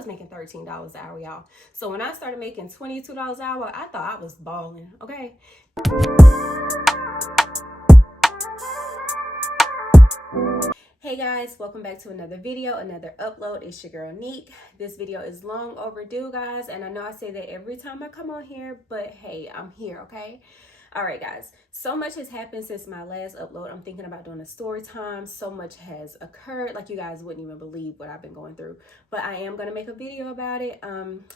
was making $13 an hour, y'all. So when I started making $22 an hour, I thought I was balling, okay? Hey guys, welcome back to another video, another upload. It's your girl Neek. This video is long overdue, guys, and I know I say that every time I come on here, but hey, I'm here, okay? All right, guys, so much has happened since my last upload. I'm thinking about doing a story time. So much has occurred, like you guys wouldn't even believe what I've been going through, but I am going to make a video about it.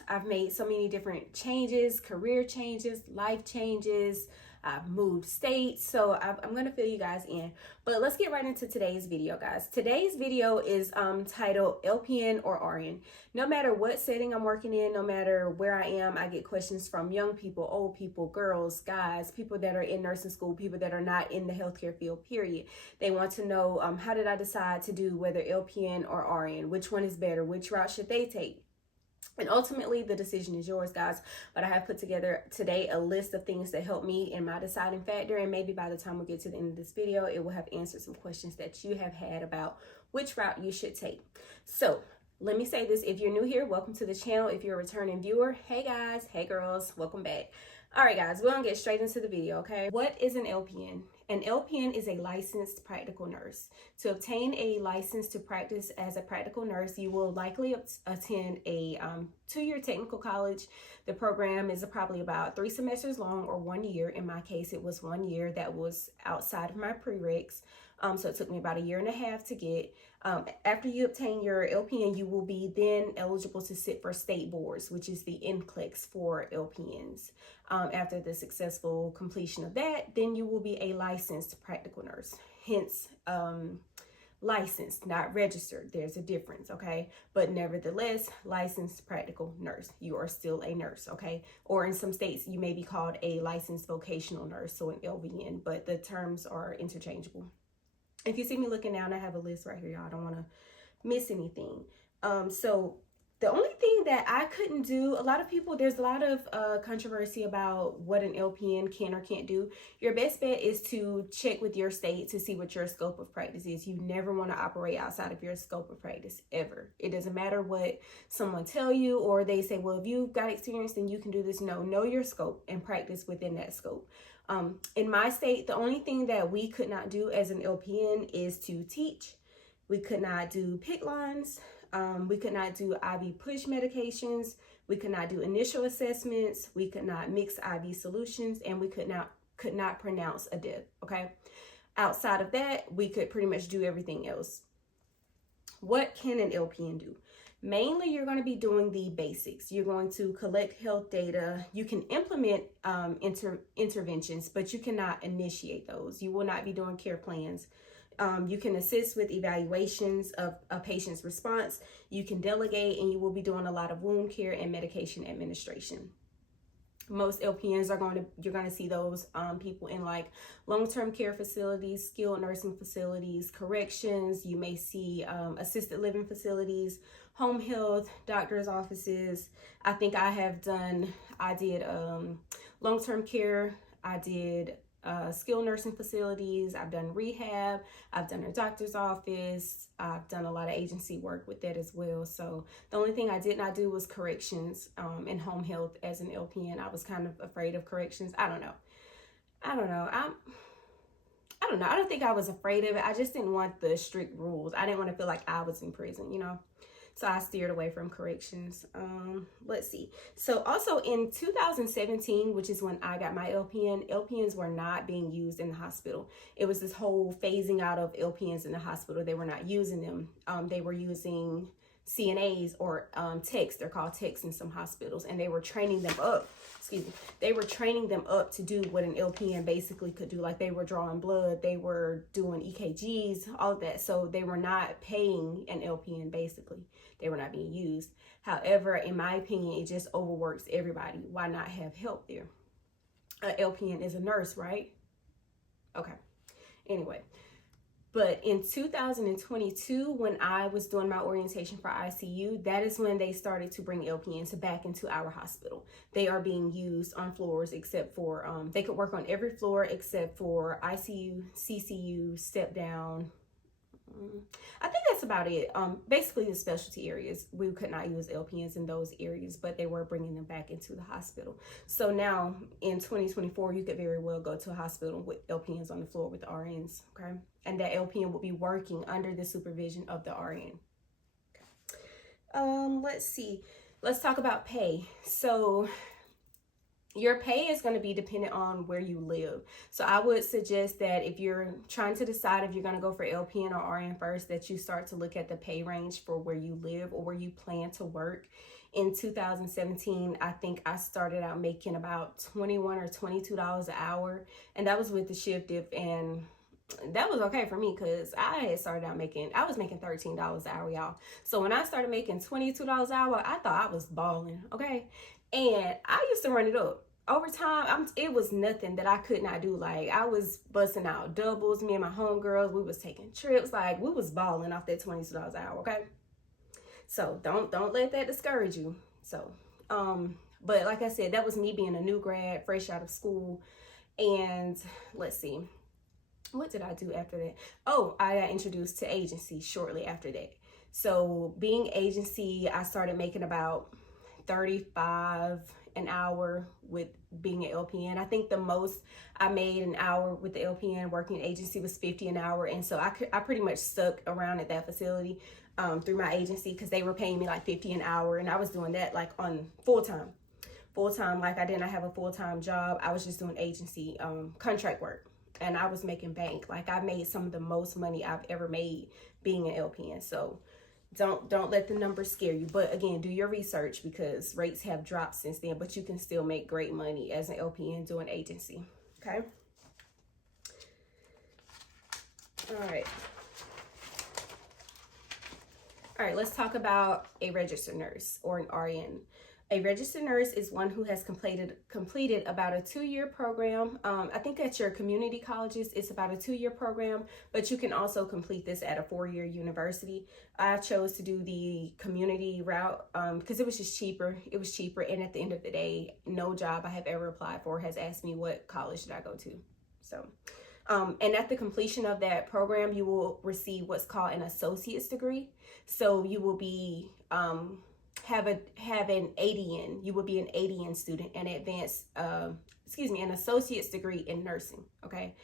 I've made so many different changes, career changes, life changes. I've moved states, so I'm going to fill you guys in. But let's get right into today's video, guys. Today's video is titled LPN or RN. No matter what setting I'm working in, no matter where I am, I get questions from young people, old people, girls, guys, people that are in nursing school, people that are not in the healthcare field, period. They want to know, how did I decide to do whether LPN or RN? Which one is better? Which route should they take? And ultimately, the decision is yours, guys. But I have put together today a list of things that help me in my deciding factor. And maybe by the time we get to the end of this video, it will have answered some questions that you have had about which route you should take. So let me say this. If you're new here, welcome to the channel. If you're a returning viewer, hey guys, hey girls, welcome back. All right, guys, we're going to get straight into the video, okay? What is an LPN? An LPN is a licensed practical nurse. To obtain a license to practice as a practical nurse, you will likely attend a 2-year technical college. The program is probably about 3 semesters long, or 1 year. In my case, it was 1 year. That was outside of my prereqs. So it took me about 1.5 years to get. After you obtain your LPN, you will be then eligible to sit for state boards, which is the NCLEX for LPNs. After the successful completion of that, then you will be a licensed practical nurse. Hence, licensed, not registered. There's a difference, okay? But nevertheless, licensed practical nurse. You are still a nurse, okay? Or in some states, you may be called a licensed vocational nurse, so an LVN, but the terms are interchangeable. If you see me looking down, I have a list right here, y'all. I don't want to miss anything. So the only thing that I couldn't do, there's a lot of controversy about what an LPN can or can't do. Your best bet is to check with your state to see what your scope of practice is. You never want to operate outside of your scope of practice, ever. It doesn't matter what someone tell you, or they say, well, if you've got experience, then you can do this. No, know your scope and practice within that scope. In my state, the only thing that we could not do as an LPN is to teach. We could not do PICC lines. We could not do IV push medications. We could not do initial assessments. We could not mix IV solutions, and we could not pronounce a DIP, okay? Outside of that, we could pretty much do everything else. What can an LPN do? Mainly, you're going to be doing the basics. You're going to collect health data. You can implement interventions, but you cannot initiate those. You will not be doing care plans. You can assist with evaluations of a patient's response. You can delegate, and you will be doing a lot of wound care and medication administration. Most LPNs you're going to see those people in like long-term care facilities, skilled nursing facilities, corrections. You may see assisted living facilities, home health, doctor's offices. I think I did long-term care. I did skilled nursing facilities. I've done rehab. I've done a doctor's office. I've done a lot of agency work with that as well. So the only thing I did not do was corrections and home health as an LPN. I was kind of afraid of corrections. I don't know. I don't think I was afraid of it. I just didn't want the strict rules. I didn't want to feel like I was in prison, you know? So I steered away from corrections. Let's see. So also in 2017, which is when I got my LPN, LPNs were not being used in the hospital. It was this whole phasing out of LPNs in the hospital. They were not using them. They were using CNAs or techs. They're called techs in some hospitals, and they were training them up. They were training them up to do what an LPN basically could do. Like they were drawing blood, they were doing EKGs, all of that. So they were not paying an LPN basically. They were not being used. However, in my opinion, it just overworks everybody. Why not have help there? LPN is a nurse, right? Okay. Anyway. But in 2022, when I was doing my orientation for ICU, that is when they started to bring LPNs back into our hospital. They are being used on floors except for, they could work on every floor except for ICU, CCU, step down, I think that's about it. Basically the specialty areas, we could not use LPNs in those areas, but they were bringing them back into the hospital. So now in 2024, you could very well go to a hospital with LPNs on the floor with RNs, okay? And that LPN will be working under the supervision of the RN. Let's see. Let's talk about pay. So your pay is going to be dependent on where you live. So I would suggest that if you're trying to decide if you're going to go for LPN or RN first, that you start to look at the pay range for where you live or where you plan to work. In 2017, I think I started out making about $21 or $22 an hour, and that was with the shift dip, and that was okay for me because I had started out I was making $13 an hour, y'all. So when I started making $22 an hour, I thought I was balling, okay? And I used to run it up. Over time, it was nothing that I could not do. Like, I was busting out doubles. Me and my homegirls, we was taking trips. Like, we was balling off that $22 an hour, okay? So don't let that discourage you. So, but like I said, that was me being a new grad, fresh out of school. And let's see, what did I do after that? Oh, I got introduced to agency shortly after that. So being agency, I started making about 35 an hour with being an LPN. I think the most I made an hour with the LPN working agency was 50 an hour. And so I pretty much stuck around at that facility through my agency because they were paying me like 50 an hour. And I was doing that like on full-time. Like I did not have a full-time job. I was just doing agency contract work. And I was making bank. Like I made some of the most money I've ever made being an LPN. So don't let the numbers scare you. But again, do your research because rates have dropped since then, but you can still make great money as an LPN doing agency. Okay. All right, let's talk about a registered nurse or an RN. A registered nurse is one who has completed about a 2-year program. I think at your community colleges, it's about a 2-year program, but you can also complete this at a 4-year university. I chose to do the community route because it was just cheaper. It was cheaper. And at the end of the day, no job I have ever applied for has asked me what college should I go to. So, and at the completion of that program, you will receive what's called an associate's degree. So you will be, have an ADN. You will be an ADN student, an associate's degree in nursing. Okay.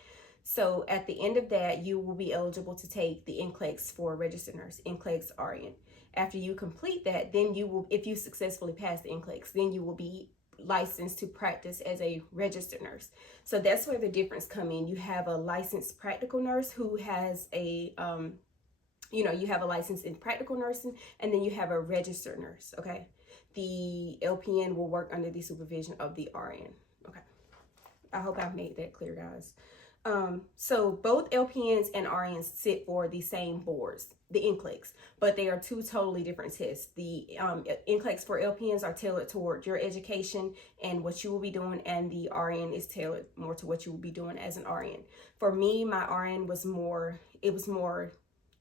So at the end of that, you will be eligible to take the NCLEX for registered nurse, NCLEX RN. After you complete that, then you will, if you successfully pass the NCLEX, then you will be licensed to practice as a registered nurse. So that's where the difference come in. You have a licensed practical nurse who has a, you have a license in practical nursing, and then you have a registered nurse, okay? The LPN will work under the supervision of the RN, okay? I hope I've made that clear, guys. So both LPNs and RNs sit for the same boards, the NCLEX, but they are two totally different tests. The NCLEX for LPNs are tailored toward your education and what you will be doing, and the RN is tailored more to what you will be doing as an RN. For me, my RN was more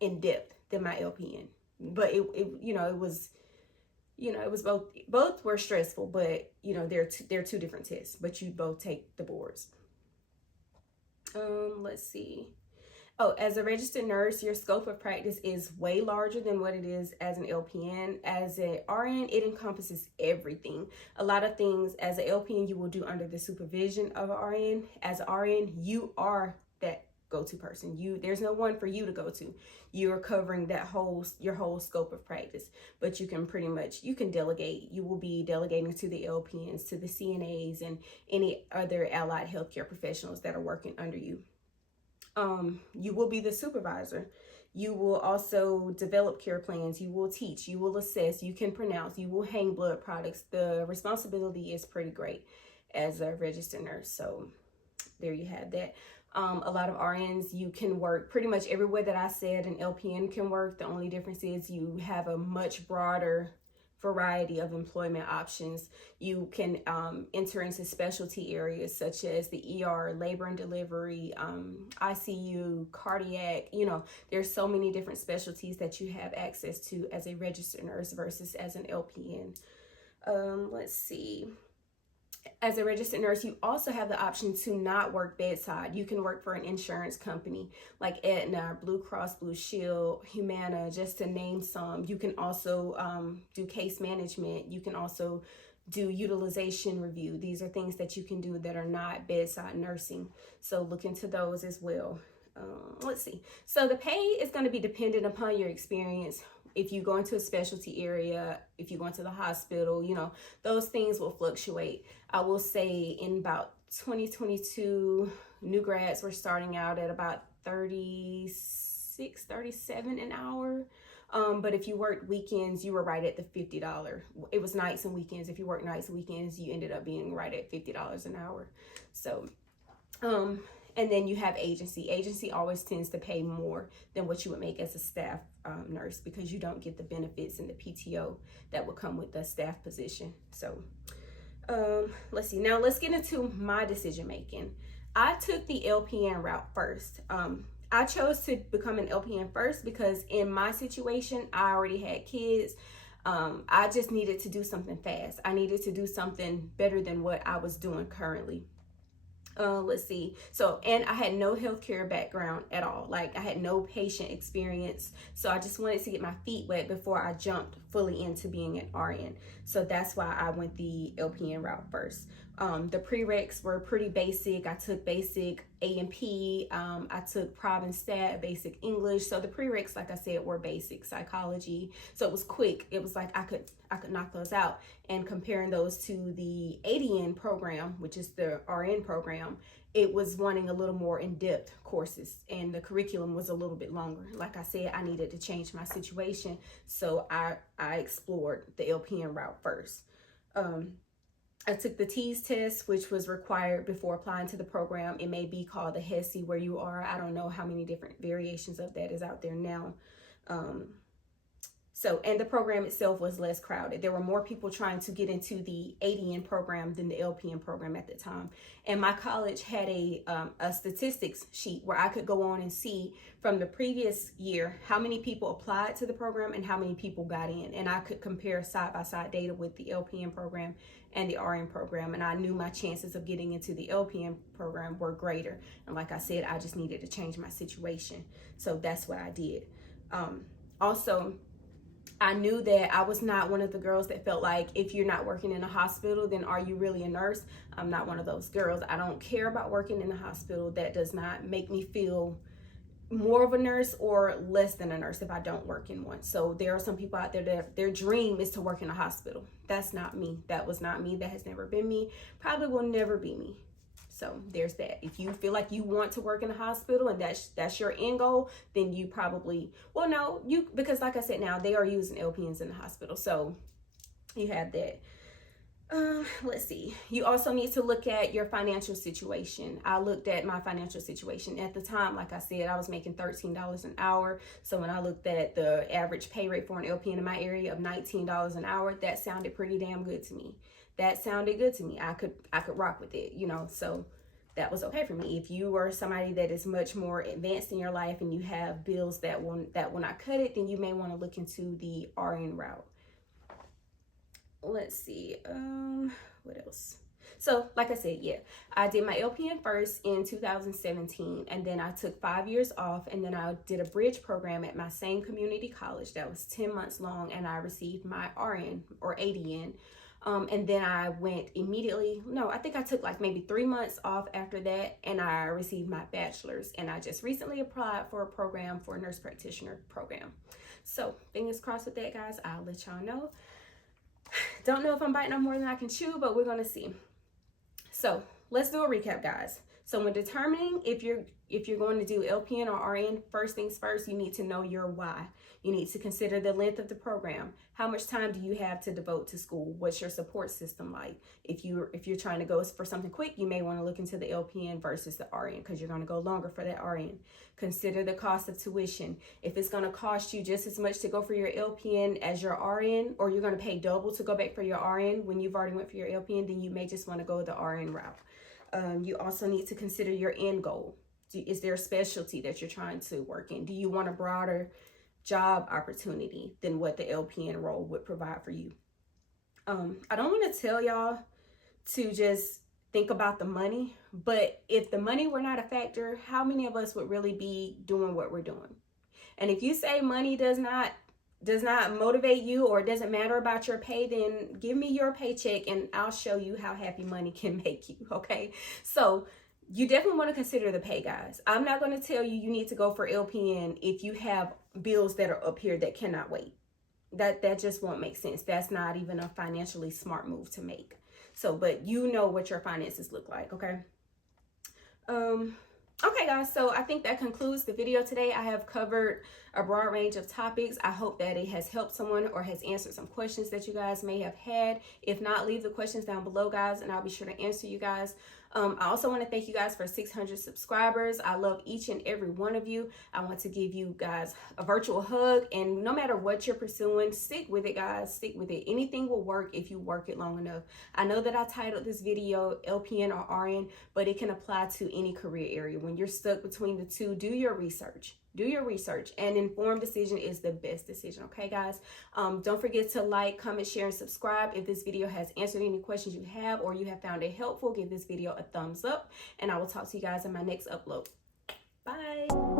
in depth than my LPN, but it was both were stressful, but they're two different tests, but you both take the boards. Let's see. Oh, as a registered nurse, your scope of practice is way larger than what it is as an LPN. As an RN, it encompasses everything. A lot of things as an LPN you will do under the supervision of an RN. As an RN, you are that go-to person. There's no one for you to go to. You're covering your whole scope of practice, but you can delegate. You will be delegating to the LPNs, to the CNAs, and any other allied healthcare professionals that are working under you. You will be the supervisor. You will also develop care plans. You will teach. You will assess. You can pronounce. You will hang blood products. The responsibility is pretty great as a registered nurse. So there you have that. A lot of RNs, you can work pretty much everywhere that I said an LPN can work. The only difference is you have a much broader variety of employment options. You can enter into specialty areas such as the ER, labor and delivery, ICU, cardiac. There's so many different specialties that you have access to as a registered nurse versus as an LPN. Let's see. as a registered nurse, you also have the option to not work bedside. You can work for an insurance company like Aetna, Blue Cross Blue Shield, Humana, just to name some. You can also do case management. You can also do utilization review. These are things that you can do that are not bedside nursing. So look into those as well. Let's see. So the pay is going to be dependent upon your experience. If you go into a specialty area, if you go into the hospital, you know, those things will fluctuate. I will say in about 2022, new grads were starting out at about 36, 37 an hour. But if you worked weekends, you were right at the $50. It was nights and weekends. If you worked nights and weekends, you ended up being right at $50 an hour. So, and then you have agency. Agency always tends to pay more than what you would make as a staff nurse, because you don't get the benefits and the PTO that would come with the staff position. So let's see. Now let's get into my decision making. I took the LPN route first. I chose to become an LPN first because in my situation, I already had kids. I just needed to do something fast. I needed to do something better than what I was doing currently. Let's see. So, and I had no healthcare background at all. Like, I had no patient experience. So I just wanted to get my feet wet before I jumped fully into being an RN. So that's why I went the LPN route first. The prereqs were pretty basic. I took basic A&P. I took Prob and Stat, basic English. So the prereqs, like I said, were basic psychology. So it was quick. It was like I could knock those out. And comparing those to the ADN program, which is the RN program, it was wanting a little more in-depth courses, and the curriculum was a little bit longer. Like I said, I needed to change my situation, so I explored the LPN route first. I took the TEAS test, which was required before applying to the program. It may be called the HESI where you are. I don't know how many different variations of that is out there now. And the program itself was less crowded. There were more people trying to get into the ADN program than the LPN program at the time. And my college had a statistics sheet where I could go on and see from the previous year how many people applied to the program and how many people got in. And I could compare side-by-side data with the LPN program and the RN program. And I knew my chances of getting into the LPN program were greater. And like I said, I just needed to change my situation. So that's what I did. Also, I knew that I was not one of the girls that felt like if you're not working in a hospital, then are you really a nurse? I'm not one of those girls. I don't care about working in a hospital. That does not make me feel more of a nurse or less than a nurse if I don't work in one. So there are some people out there that their dream is to work in a hospital. That's not me. That was not me. That has never been me. Probably will never be me. So there's that. If you feel like you want to work in a hospital and that's your end goal, then you probably, well, no, because like I said, now they are using LPNs in the hospital. So you have that. Let's see. You also need to look at your financial situation. I looked at my financial situation at the time. Like I said, I was making $13 an hour. So when I looked at the average pay rate for an LPN in my area of $19 an hour, that sounded pretty damn good to me. That sounded good to me. I could rock with it, you know, so that was okay for me. If you are somebody that is much more advanced in your life and you have bills that will not cut it, then you may want to look into the RN route. Let's see, what else? So like I said, yeah, I did my LPN first in 2017, and then I took 5 years off, and then I did a bridge program at my same community college that was 10 months long, and I received my RN or ADN. And then I went immediately, no, I think I took like maybe 3 months off after that, and I received my bachelor's, and I just recently applied for a program for a nurse practitioner program. So fingers crossed with that, guys. I'll let y'all know. Don't know if I'm biting on more than I can chew, but we're going to see. So let's do a recap, guys. So when determining if you're going to do LPN or RN, first things first, you need to know your why. You need to consider the length of the program. How much time do you have to devote to school? What's your support system like? If you're trying to go for something quick, you may want to look into the LPN versus the RN because you're going to go longer for that RN. Consider the cost of tuition. If it's going to cost you just as much to go for your LPN as your RN, or you're going to pay double to go back for your RN when you've already went for your LPN, then you may just want to go the RN route. You also need to consider your end goal. Is there a specialty that you're trying to work in? Do you want a broader job opportunity than what the LPN role would provide for you? I don't want to tell y'all to just think about the money. But if the money were not a factor, how many of us would really be doing what we're doing? And if you say money does not motivate you, or it doesn't matter about your pay, then give me your paycheck and I'll show you how happy money can make you. Okay, so you definitely want to consider the pay, guys. I'm not going to tell you you need to go for LPN if you have bills that are up here that cannot wait. That just won't make sense. That's not even a financially smart move to make. So, but you know what your finances look like. Okay. Okay, guys, so I think that concludes the video today. I have covered a broad range of topics. I hope that it has helped someone or has answered some questions that you guys may have had. If not, leave the questions down below, guys, and I'll be sure to answer you guys. I also want to thank you guys for 600 subscribers. I love each and every one of you. I want to give you guys a virtual hug, and no matter what you're pursuing, stick with it, guys. Stick with it. Anything will work if you work it long enough. I know that I titled this video LPN or RN, but it can apply to any career area. When you're stuck between the two, do your research. Do your research. An informed decision is the best decision. Okay, guys? Don't forget to like, comment, share, and subscribe. If this video has answered any questions you have or you have found it helpful, give this video a thumbs up. And I will talk to you guys in my next upload. Bye.